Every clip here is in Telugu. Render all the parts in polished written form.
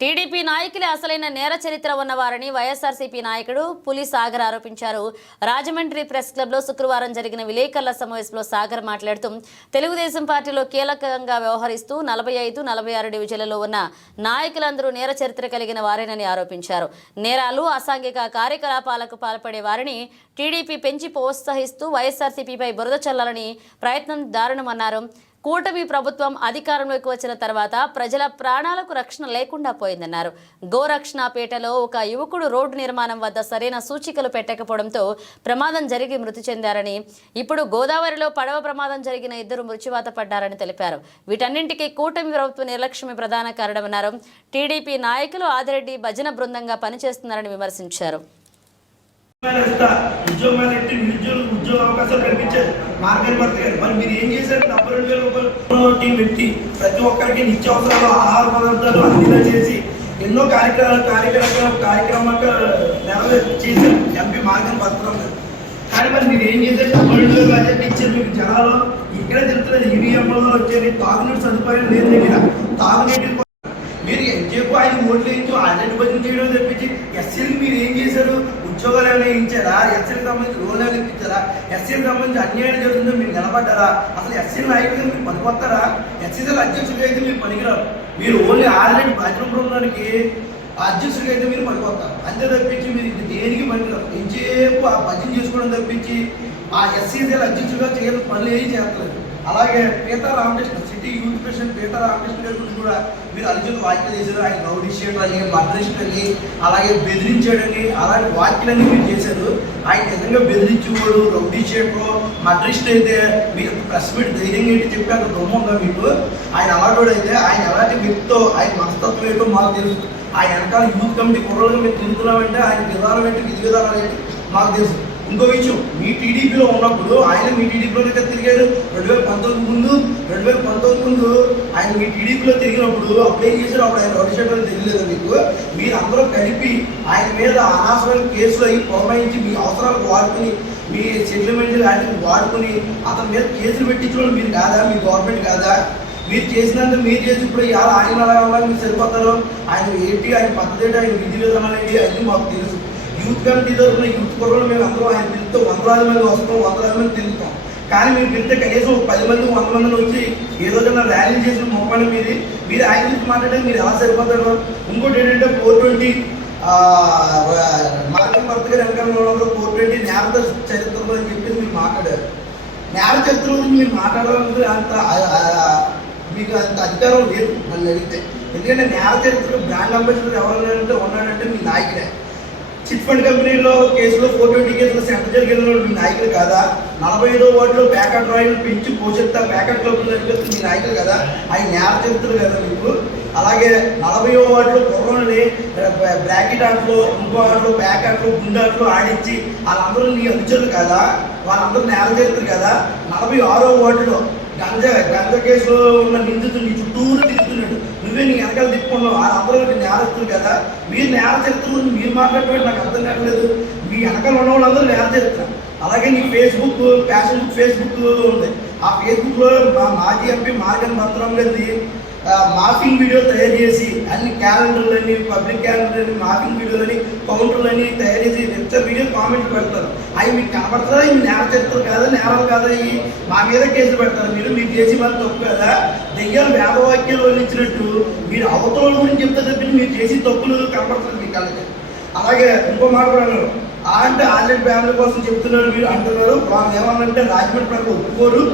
టీడీపీ నాయకులే అసలైన నేర చరిత్ర ఉన్నవారని వైఎస్ఆర్సీపీ నాయకుడు పులి సాగర్ ఆరోపించారు. రాజమండ్రి ప్రెస్ క్లబ్లో శుక్రవారం జరిగిన విలేకరుల సమావేశంలో సాగర్ మాట్లాడుతూ తెలుగుదేశం పార్టీలో కీలకంగా వ్యవహరిస్తూ 45, 46 డివిజన్లలో ఉన్న నాయకులందరూ నేర చరిత్ర కలిగిన వారేనని ఆరోపించారు. నేరాలు, అసాంఘిక కార్యకలాపాలకు పాల్పడే వారిని టీడీపీ పెంచి ప్రోత్సహిస్తూ వైఎస్ఆర్సీపీపై బురద చల్లాలని ప్రయత్నం దారుణమన్నారు. కూటమి ప్రభుత్వం అధికారంలోకి వచ్చిన తర్వాత ప్రజల ప్రాణాలకు రక్షణ లేకుండా పోయిందన్నారు. గోరక్షణపేటలో ఒక యువకుడు రోడ్డు నిర్మాణం వద్ద సరైన సూచికలు పెట్టకపోవడంతో ప్రమాదం జరిగి మృతి చెందారని, ఇప్పుడు గోదావరిలో పడవ ప్రమాదం జరిగిన 2 మృత్యువాత పడ్డారని తెలిపారు. వీటన్నింటికీ కూటమి ప్రభుత్వ నిర్లక్ష్యమే ప్రధాన కారణమన్నారు. టీడీపీ నాయకులు ఆదిరెడ్డి భజన బృందంగా పనిచేస్తున్నారని విమర్శించారు. ఉద్యోగ అవకాశాలు కల్పించారు మార్గాన్ని భర్తగారు. మరి మీరు ఏం చేశారు? 72,000 రూపాయలు పెట్టి ప్రతి ఒక్కరికి నిత్యావసరాలు, ఆహార పదార్థాలు అందిలా చేసి ఎన్నో కార్యక్రమాలు నెరవేర్చి చేశారు ఎంపీ మార్గాన్ని భర్తరావు గారు. కానీ మరి మీరు ఏం చేశారు? 72,000 బడ్జెట్ ఇచ్చారు. మీకు జనాలు ఇక్కడే తెలుస్తుంది. ఈవీఎంలో వచ్చేది తాగునీటి సదుపాయం లేదు. దగ్గర తాగునీటి మీరు ఎంతసేపు ఆయన ఓట్లు వేయించు ఆల్రెడీ భజన చేయడం తెప్పించి ఎస్సీలకు మీరు ఏం చేశారు? ఉద్యోగాలు ఏమైనా ఇచ్చారా? ఎస్సీలకు సంబంధించి లోన్లు ఏమైనా ఇప్పించారా? ఎస్సీలకు సంబంధించి అన్యాయం జరుగుతుందో మీరు నిలబడ్డారా? అసలు ఎస్సీ నాయకులుగా మీరు పనికొస్తారా? ఎస్సీల అధ్యక్షుడిగా అయితే మీరు పనికిరారు. మీరు ఓన్లీ ఆల్రెడీ భజన బృందానికి అధ్యక్షుడిగా అయితే మీరు పనికొస్తారు. అంతే తప్పించి మీరు దేనికి పనికిరారు. ఎంతసేపు ఆ భజన చేసుకోవడం తప్పించి ఆ ఎస్సీల అధ్యక్షుడిగా చేయడం పనులు ఏమి చేస్తలేదు. అలాగే pita Ramakrishna, city youth president pita Ramakrishna గారి గురించి కూడా మీరు అనుచిత వ్యాఖ్యలు చేశారు. ఆయన రౌడీ షీటర్ అని, మర్డరిస్ట్ అని, అలాగే బెదిరించాడని అలాంటి వ్యాఖ్యలన్నీ మీరు చేశారు. ఆయన నిజంగా బెదిరించేవాడు, రౌడీ షీటర్, మర్డరిస్ట్ అయితే మీరు ప్రెస్ మీట్ ధైర్యంగా ఏంటి చెప్పి అంత దొమ్మ ఉందా మీకు? ఆయన అలాంటి అయితే ఆయన ఎలాంటి వ్యక్తితో ఆయన మనస్తత్వం ఏంటో మాకు తెలుసు. ఆయన వెనకాల యూత్ కమిటీ కుర్రలుగా మీరు తిరుగుతున్నామంటే ఆయన విధానం ఏంటి, విధి విధానాలు ఏంటి మాకు తెలుసు. ఇంకో విషయం, మీ టీడీపీలో ఉన్నప్పుడు ఆయన మీ టీడీపీలోనే కదా తిరిగారు. 2019 ముందు ఆయన మీ టీడీపీలో తిరిగినప్పుడు అప్పుడు ఏం చేశారు? అప్పుడు ఆయన రౌడీ షీటర్ తెలియలేదు మీకు. మీరు అందరూ కలిపి ఆయన మీద అనవసరమైన కేసులు అవి పురమాయించి మీ అవసరాలకు వాడుకుని, మీ సెటిల్మెంట్ లాంటివి వాడుకుని అతని మీద కేసులు పెట్టించడం మీరు కాదా? మీ గవర్నమెంట్ కాదా? మీరు చేసినంత మీరు చేసి ఇప్పుడు ఆయన అలా ఉండాలని మీరు సరిపోతారు. ఆయన ఏంటి, ఆయన పద్ధతి ఏంటి, ఆయన విధి విధానాలు ఏంటి అన్నీ మాకు తెలుసు. యూత్ కమిటీ తరఫున యూత్ కుర్రలు మేము అందరూ ఆయన పిలుస్తాం, 100,000 మంది వస్తాం, 100,000 మంది తిరుగుతాం. కానీ మీరు పిలిస్తే కనీసం 10 మంది 100 మందిని వచ్చి ఏ రోజైనా ర్యాలీ చేసిన మొక్కని మీరు ఆయన గురించి మాట్లాడే మీరు ఎలా సరిపోతారు? ఇంకోటి ఏంటంటే 420 మార్గం భర్త గారు వెనకాల 420 నేర చరిత్రలో అని చెప్పేసి మీరు మాట్లాడారు. నేర చరిత్ర గురించి మీరు మాట్లాడాలంటే అంత మీకు అంత అధికారం లేదు నన్ను అడిగితే. ఎందుకంటే నేర చరిత్ర బ్రాండ్ అంబాసిడర్ ఎవరైనా ఉన్నాడంటే మీ నాయకుడే. చిట్ ఫండ్ కంపెనీలో కేసులో 420 కేసులో సెంటర్ జరిగిన మీ నాయకులు కాదా? 45వ వార్డులో ప్యాకెట్ రాయిలు పెంచి పోషిస్తా ప్యాకెట్ క్లబ్లు నడిపిస్తే మీ నాయకులు కదా? ఆయన నేర చరిత్రలు కదా మీకు. అలాగే 40వ వార్డులో కుర్రల్ని బ్రాకెట్ ఆటలో, ఇంకో ఆటలో, ప్యాకెట్లు, గుండాట్లు ఆడించి వాళ్ళందరూ నీ అనుచరులు కదా? వాళ్ళందరూ నేర చరిత్ర కదా? 46వ వార్డులో గంజా కేసులో ఉన్న నిందితులు నీ చుట్టూరు తిరుగుతున్నాడు, నువ్వే నీ వెనకాల తిప్పుకున్నావు. వాళ్ళందరూ నేరస్తులు కదా? మీరు నేర చరిత్ర గురించి మీరు మాట్లాడటం నాకు అర్థం కావట్లేదు. మీ వెనకాల ఉన్న వాళ్ళందరూ నేర చరిత్ర. అలాగే నీ ఫేస్బుక్ ఉంది. ఆ ఫేస్బుక్లో మాజీ ఎంపీ మార్గాన్ని భర్తరావు గారిది మాఫింగ్ వీడియో తయారు చేసి అన్ని క్యాలెండర్లని, పబ్లిక్ క్యాలెండర్ని, మాఫింగ్ వీడియోలని, కౌంటర్లని తయారు చేసి లెక్చర్ వీడియో కామెంట్లు పెడతారు. అవి మీకు కనపడతారా? ఇవి నేర చరిత్ర కాదా? నేరాలు కాదా? ఇవి మా మీద కేసులు పెడతారు. మీరు చేసి మరి తప్పు కదా? దెయ్యాలు వేదవాక్యాలు వదిలించినట్టు మీరు అవతల గురించి చెప్తే తప్పించి మీరు చేసి తప్పులు కనపడతారు మీ కళ్ళకి. అలాగే ఇంకో మాట కూడా అన్నారు, అంటే ఆల్రెడీ ఫ్యామిలీ కోసం చెప్తున్నారు మీరు అంటున్నారు. వాళ్ళు ఏమన్నంటే రాజమండ్రి ప్రజలు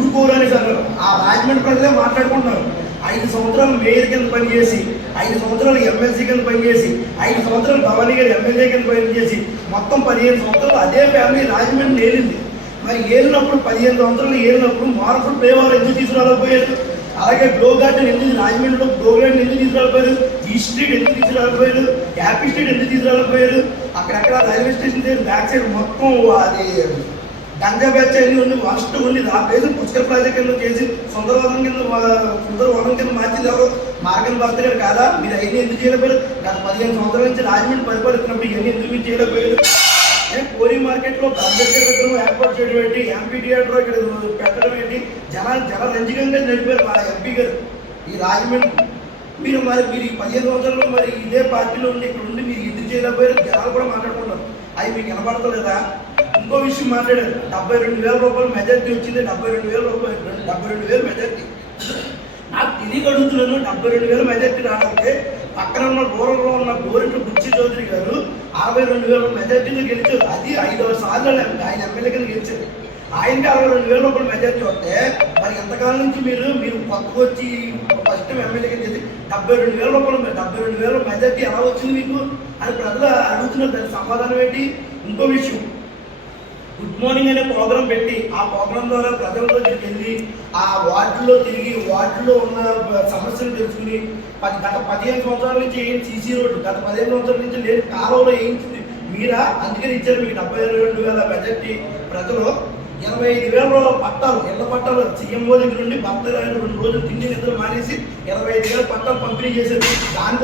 ఊరుకోరు అనేసి అన్నారు. ఆ రాజమండ్రి ప్రజలే మాట్లాడుకుంటున్నారు. 5 సంవత్సరాలు మేయర్ కింద పనిచేసి, 5 సంవత్సరాలు ఎమ్మెల్సీ కింద పనిచేసి, 5 సంవత్సరాలు భవానీ గారు ఎమ్మెల్యే కింద పనిచేసి మొత్తం 15 సంవత్సరాలు అదే ఫ్యామిలీ రాజమండ్రి ఏలింది. మరి ఏలినప్పుడు 15 సంవత్సరాలు ఏలినప్పుడు మార్పులు పేవారు ఎందుకు తీసుకురాలేకపోయారు? అలాగే గ్లో గార్డెన్ ఎందుకు రాజమండ్రిలో గ్లో గార్డెన్ ఎందుకు తీసుకురాలేకపోయారు? ఈ స్ట్రీట్ ఎందుకు తీసుకురాలేకపోయారు? హ్యాపీ స్ట్రీట్ ఎందుకు తీసుకురాలేకపోయారు? అక్కడెక్కడ రైల్వే స్టేషన్ దగ్గర బ్యాక్ సైడ్ మొత్తం అది గంజా బ్యాచ్ అన్ని ఉంది, ఫస్ట్ ఉంది. ఆ ప్లేస్ పుష్కర్ ప్రాజెక్ట్ కింద చేసి సుందరవనం కింద మార్చింది ఎవరు? మార్గం భర్త గారు కాదా? మీరు అవన్నీ ఎందుకు చేయలేకపోయారు? గత 15 సంవత్సరాల నుంచి రాజమండ్రి పరిపాలిస్తున్నప్పుడు ఇవన్నీ ఎందుకు మీరు చేయలేకపోయారు? కోరి మార్కెట్లో అంబేద్కర్ విగ్రహం ఏర్పాటు చేయడం ఏంటి? ఎంపీ థియేటర్ ఇక్కడ పెట్టడం ఏంటి? జనరంజకంగా నడిపారు మా ఎంపీ గారు ఈ రాజమండ్రి. మీరు ఈ 15 సంవత్సరాల్లో మరి ఇదే పార్టీలో ఉండి ఇక్కడ ఉండి మీరు ఎదురు చేయలేకపోయారు, జనాలు కూడా మాట్లాడుకుంటారు. అవి మీకు వినపడతలేదా? ఇంకో విషయం మాట్లాడారు, 72,000 రూపాయలు మెజార్టీ వచ్చింది. 72,000 రూపాయలు, 72,000 మెజార్టీ. నాకు తెలియక అడుగుతున్నాను, 72,000 మెజార్టీ రావడానికి పక్కన ఉన్న రూరల్లో ఉన్న గోరెంట్ల బుచ్చి చౌదరి గారు 62,000 మెజార్టీతో గెలిచారు. అది 5 సార్లు ఆయన ఎమ్మెల్యే కింద గెలిచారు. ఆయనకి 62,000 రూపాయలు మెజార్టీ వస్తే మరి ఎంతకాలం నుంచి మీరు కొత్తగా వచ్చి ఫస్ట్ ఎమ్మెల్యే కింద చేసి 72,000 రూపాయలు 72,000 మెజార్టీ ఎలా వచ్చింది మీకు అని ప్రజలు అడుగుతున్నారు. దానికి సమాధానం ఏంటి? ఇంకో విషయం, గుడ్ మార్నింగ్ అనే ప్రోగ్రాం పెట్టి ఆ ప్రోగ్రాం ద్వారా ప్రజలతో వెళ్ళి ఆ వార్డులో తిరిగి వార్డులో ఉన్న సమస్యలు తెలుసుకుని గత 15 సంవత్సరాల నుంచి ఏంటి సీసీ రోడ్డు, గత 15 సంవత్సరాల నుంచి లేని కాలంలో ఏంటి మీరా, అందుకని ఇచ్చారు మీకు 72,000 మెజార్టీ. ప్రజలు 25,000 పట్టాలు, ఇళ్ల పట్టాలు సీఎంఓ దగ్గర నుండి భర్త 2 రోజులు తిండి నిద్ర మానేసి 25,000 పట్టాలు పంపిణీ చేశారు. దాని